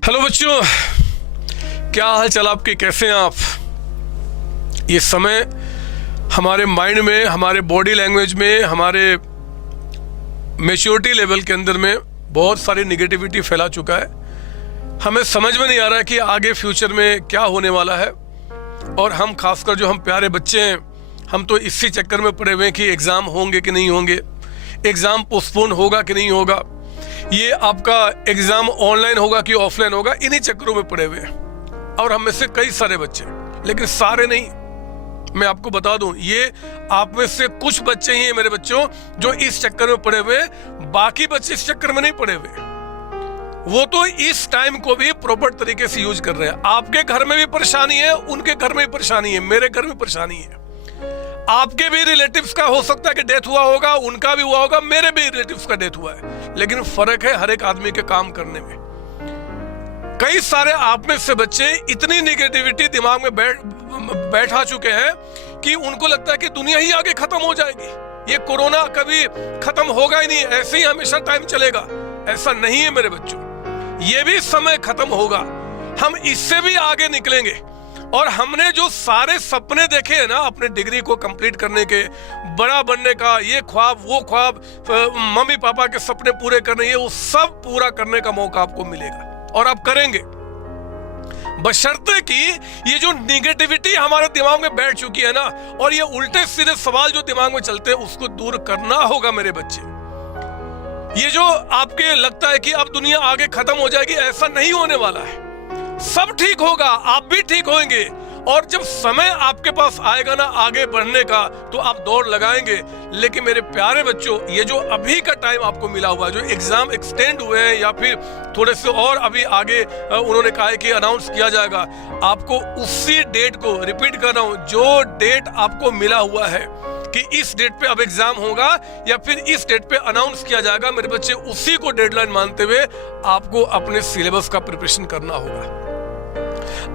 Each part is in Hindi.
हेलो बच्चों, क्या हाल चाल आपके? कैसे हैं आप? ये समय हमारे माइंड में, हमारे बॉडी लैंग्वेज में, हमारे मैच्योरिटी लेवल के अंदर में बहुत सारी निगेटिविटी फैला चुका है। हमें समझ में नहीं आ रहा है कि आगे फ्यूचर में क्या होने वाला है। और हम खासकर जो हम प्यारे बच्चे हैं, हम तो इसी चक्कर में पड़े हुए हैं कि एग्ज़ाम होंगे कि नहीं होंगे, एग्ज़ाम पोस्टपोन होगा कि नहीं होगा, ये आपका एग्ज़ाम ऑनलाइन होगा कि ऑफलाइन होगा, इन्हीं चक्करों में पड़े हुए हैं। और हम में से कई सारे बच्चे, लेकिन सारे नहीं, मैं आपको बता दूं, ये आप में से कुछ बच्चे ही हैं मेरे बच्चों जो इस चक्कर में पड़े हुए, बाकी बच्चे इस चक्कर में नहीं पड़े हुए। वो तो इस टाइम को भी प्रॉपर तरीके से यूज कर रहे हैं। आपके घर में भी परेशानी है, उनके घर में भी परेशानी है, मेरे घर में परेशानी है। आपके भी रिलेटिव्स का हो सकता है कि डेथ हुआ होगा, उनका भी हुआ होगा, मेरे भी रिलेटिव्स का डेथ हुआ है, लेकिन फर्क है हर एक आदमी के काम करने में। कई सारे आप में से बच्चे इतनी निगेटिविटी दिमाग में बैठा चुके हैं कि उनको लगता है कि दुनिया ही आगे खत्म हो जाएगी, ये कोरोना कभी खत्म होगा ही नहीं, ऐसे ही हमेशा टाइम चलेगा। ऐसा नहीं है मेरे बच्चों, ये भी समय खत्म होगा, हम इससे भी आगे निकलेंगे। और हमने जो सारे सपने देखे हैं ना, अपने डिग्री को कंप्लीट करने के, बड़ा बनने का, ये ख्वाब वो ख्वाब, मम्मी पापा के सपने पूरे करने, ये वो सब पूरा करने का मौका आपको मिलेगा और आप करेंगे, बशर्ते कि ये जो निगेटिविटी हमारे दिमाग में बैठ चुकी है ना, और ये उल्टे सीधे सवाल जो दिमाग में चलते हैं, उसको दूर करना होगा मेरे बच्चे। ये जो आपके लगता है कि अब दुनिया आगे खत्म हो जाएगी, ऐसा नहीं होने वाला है। सब ठीक होगा, आप भी ठीक होंगे। और जब समय आपके पास आएगा ना आगे बढ़ने का, तो आप दौड़ लगाएंगे। लेकिन मेरे प्यारे बच्चों, ये जो अभी का टाइम आपको मिला हुआ है, जो एग्जाम एक्सटेंड हुए हैं या फिर थोड़े से और अभी आगे उन्होंने कहा है कि अनाउंस किया जाएगा, आपको उसी डेट को रिपीट कर रहा हूं, जो डेट आपको मिला हुआ है कि इस डेट पे अब एग्जाम होगा या फिर इस डेट पे अनाउंस किया जाएगा, मेरे बच्चे उसी को डेडलाइन मानते हुए आपको अपने सिलेबस का प्रिपरेशन करना होगा।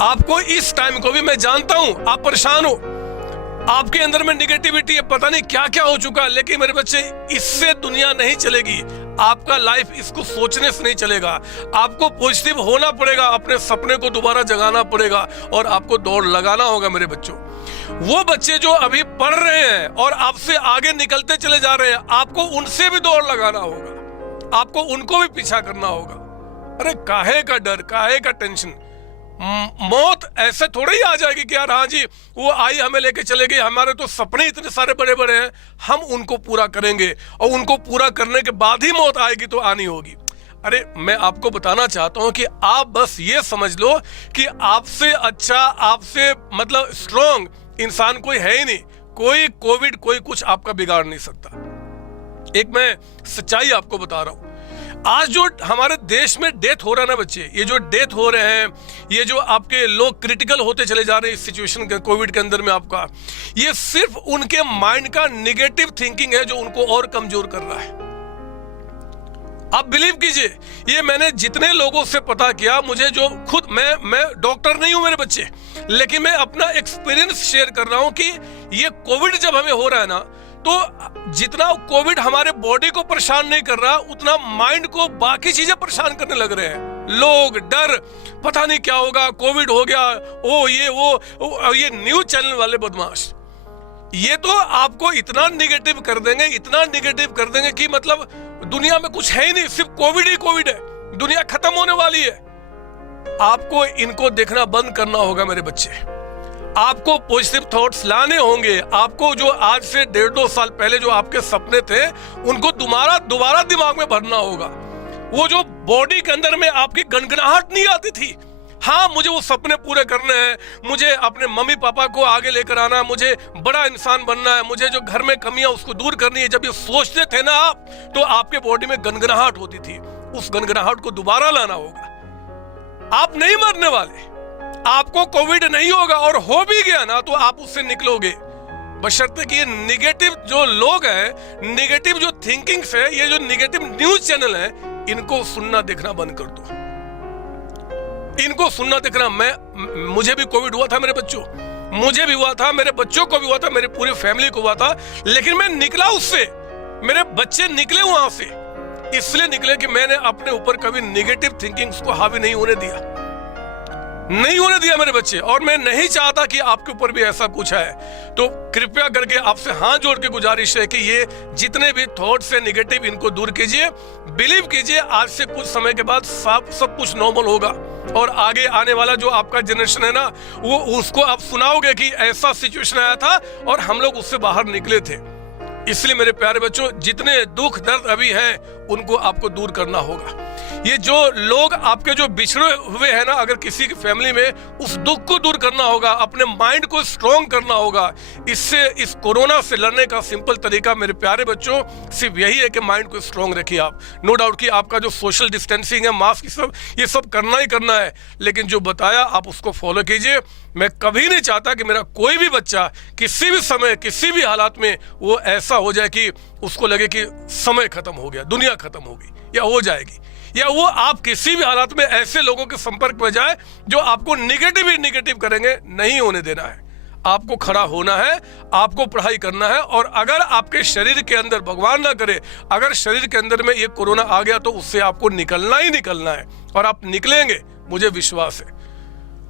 आपको इस टाइम को भी, मैं जानता हूं आप परेशान हो, आपके अंदर में निगेटिविटी है, पता नहीं क्या क्या हो चुका है, लेकिन मेरे बच्चे इससे दुनिया नहीं चलेगी, आपका लाइफ इसको सोचने से नहीं चलेगा। आपको पॉजिटिव होना पड़ेगा, अपने सपने को दोबारा जगाना पड़ेगा और आपको दौड़ लगाना होगा मेरे बच्चों। वो बच्चे जो अभी पढ़ रहे हैं और आपसे आगे निकलते चले जा रहे हैं, आपको उनसे भी दौड़ लगाना होगा, आपको उनको भी पीछा करना होगा। अरे काहे का डर, काहे का टेंशन? मौत ऐसे थोड़ा ही आ जाएगी कि यार हाँ जी वो आई हमें लेके चले गई, हमारे तो सपने इतने सारे बड़े बड़े हैं, हम उनको पूरा करेंगे और उनको पूरा करने के बाद ही मौत आएगी तो आनी होगी। अरे मैं आपको बताना चाहता हूं कि आप बस ये समझ लो कि आपसे अच्छा, आपसे मतलब स्ट्रॉन्ग इंसान कोई है ही नहीं। कोई कोविड, कोई कुछ आपका बिगाड़ नहीं सकता। एक मैं सच्चाई आपको बता रहा हूं, आज जो हमारे देश में डेथ हो रहा है ना बच्चे, ये जो डेथ हो रहे हैं, ये जो आपके लोग क्रिटिकल होते चले जा रहे हैं इस सिचुएशन के, कोविड के अंदर में आपका, ये सिर्फ उनके माइंड का निगेटिव थिंकिंग है जो उनको और कमजोर कर रहा है। आप बिलीव कीजिए, ये मैंने जितने लोगों से पता किया, मुझे जो खुद, मैं डॉक्टर नहीं हूं मेरे बच्चे, लेकिन मैं अपना एक्सपीरियंस शेयर कर रहा हूं कि ये कोविड जब हमें हो रहा है ना, तो जितना कोविड हमारे बॉडी को परेशान नहीं कर रहा, उतना माइंड को बाकी चीजें परेशान करने लग रहे हैं। लोग डर, पता नहीं क्या होगा, कोविड हो गया, ओ ये वो ये न्यूज चैनल वाले बदमाश, ये तो आपको इतना निगेटिव कर देंगे, इतना निगेटिव कर देंगे कि मतलब दुनिया में कुछ है ही नहीं, सिर्फ कोविड ही कोविड है, दुनिया खत्म होने वाली है। आपको इनको देखना बंद करना होगा मेरे बच्चे। आपको पॉजिटिव थॉट्स लाने होंगे। आपको जो आज से 1.5-2 साल पहले जो आपके सपने थे, उनको दोबारा दिमाग में भरना होगा। वो जो बॉडी के अंदर में आपकी गनगनाहट नहीं आती थी, हाँ मुझे वो सपने पूरे करने हैं, मुझे अपने मम्मी पापा को आगे लेकर आना है, मुझे बड़ा इंसान बनना है, मुझे जो घर में कमियां उसको दूर करनी है, जब ये सोचते थे ना आप, तो आपके बॉडी में गनगनाहट होती थी। उस गनगनाहट को दोबारा लाना होगा। आप नहीं मरने वाले, आपको कोविड नहीं होगा, और हो भी गया ना तो आप उससे निकलोगे, बशर्ते कि ये निगेटिव जो लोग हैं, निगेटिव जो थिंकिंग्स है, ये जो निगेटिव न्यूज चैनल है, इनको सुनना देखना बंद कर दो, इनको सुनना देखना। मुझे भी कोविड हुआ था मेरे बच्चों, मुझे भी हुआ था, मेरे बच्चों को भी हुआ था, मेरी पूरी फैमिली को हुआ था, लेकिन मैं निकला उससे, मेरे बच्चे निकले वहां से। इसलिए निकले कि मैंने अपने ऊपर कभी नेगेटिव थिंकिंग्स को हावी नहीं होने दिया मेरे बच्चे। और मैं नहीं चाहता कि आपके ऊपर भी ऐसा कुछ है। तो कृपया करके आपसे हाथ जोड़ के गुजारिश है कि ये जितने भी थॉट्स है नेगेटिव, इनको दूर कीजिए। बिलीव कीजिए, आज से कुछ समय के बाद सब कुछ नॉर्मल होगा। और आगे आने वाला जो आपका जनरेशन है ना, वो उसको आप सुनाओगे कि ऐसा सिचुएशन आया था और हम लोग उससे बाहर निकले थे। इसलिए मेरे प्यारे बच्चों, जितने दुख दर्द अभी है उनको आपको दूर करना होगा। ये जो लोग आपके जो बिछड़े हुए हैं ना, अगर किसी की फैमिली में, उस दुख को दूर करना होगा, अपने माइंड को स्ट्रॉन्ग करना होगा। इससे इस कोरोना से लड़ने का सिंपल तरीका मेरे प्यारे बच्चों सिर्फ यही है कि माइंड को स्ट्रॉन्ग रखिए आप। नो डाउट कि आपका जो सोशल डिस्टेंसिंग है, मास्क, ये सब करना ही करना है, लेकिन जो बताया आप उसको फॉलो कीजिए। मैं कभी नहीं चाहता कि मेरा कोई भी बच्चा किसी भी समय, किसी भी हालात में वो ऐसा हो जाए कि उसको लगे कि समय खत्म हो गया, दुनिया खत्म होगी या हो जाएगी, या वो आप किसी भी हालात में ऐसे लोगों के संपर्क में जाए जो आपको निगेटिव करेंगे। नहीं होने देना है। आपको खड़ा होना है, आपको पढ़ाई करना है। और अगर आपके शरीर के अंदर, भगवान ना करे, अगर शरीर के अंदर में ये कोरोना आ गया तो उससे आपको निकलना ही निकलना है, और आप निकलेंगे, मुझे विश्वास है।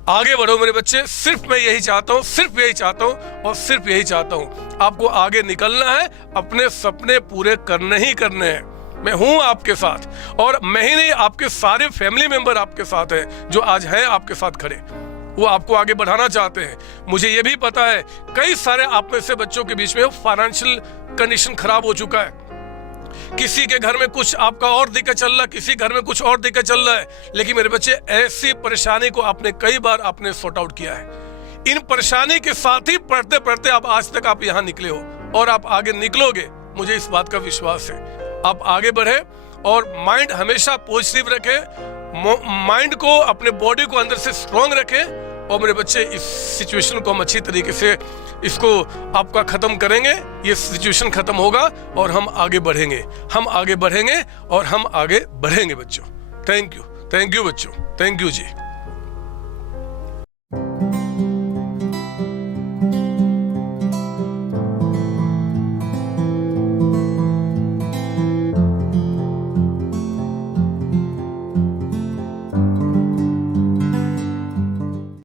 आगे बढ़ो मेरे बच्चे, सिर्फ मैं यही चाहता हूँ, सिर्फ यही चाहता हूँ और सिर्फ यही चाहता हूँ। आपको आगे निकलना है, अपने सपने पूरे करने ही करने हैं। मैं हूं आपके साथ, और मैं ही नहीं, आपके सारे फैमिली मेंबर आपके साथ हैं, जो आज हैं आपके साथ खड़े। वो आपको आगे बढ़ाना चाहते हैं। मुझे ये भी पता है कई सारे आप में से बच्चों के बीच में फाइनेंशियल कंडीशन खराब हो चुका है। किसी के घर में कुछ आपका और दिक्कत चल रहा है, किसी घर में कुछ और दिक्कत चल रहा है। लेकिन मेरे बच्चे, ऐसी परेशानी को आपने कई बार आपने सॉर्ट आउट किया है। इन परेशानी के साथ ही पढ़ते पढ़ते आप आज तक आप यहाँ निकले हो, और आप आगे निकलोगे, मुझे इस बात का विश्वास है। आप आगे बढ़े और माइंड हमेशा पॉजिटिव रखें, माइंड को, अपने बॉडी को अंदर से स्ट्रॉन्ग रखें। और मेरे बच्चे, इस सिचुएशन को हम अच्छी तरीके से इसको आपका खत्म करेंगे। ये सिचुएशन खत्म होगा और हम आगे बढ़ेंगे, हम आगे बढ़ेंगे और हम आगे बढ़ेंगे बच्चों। थैंक यू बच्चों, थैंक यू जी।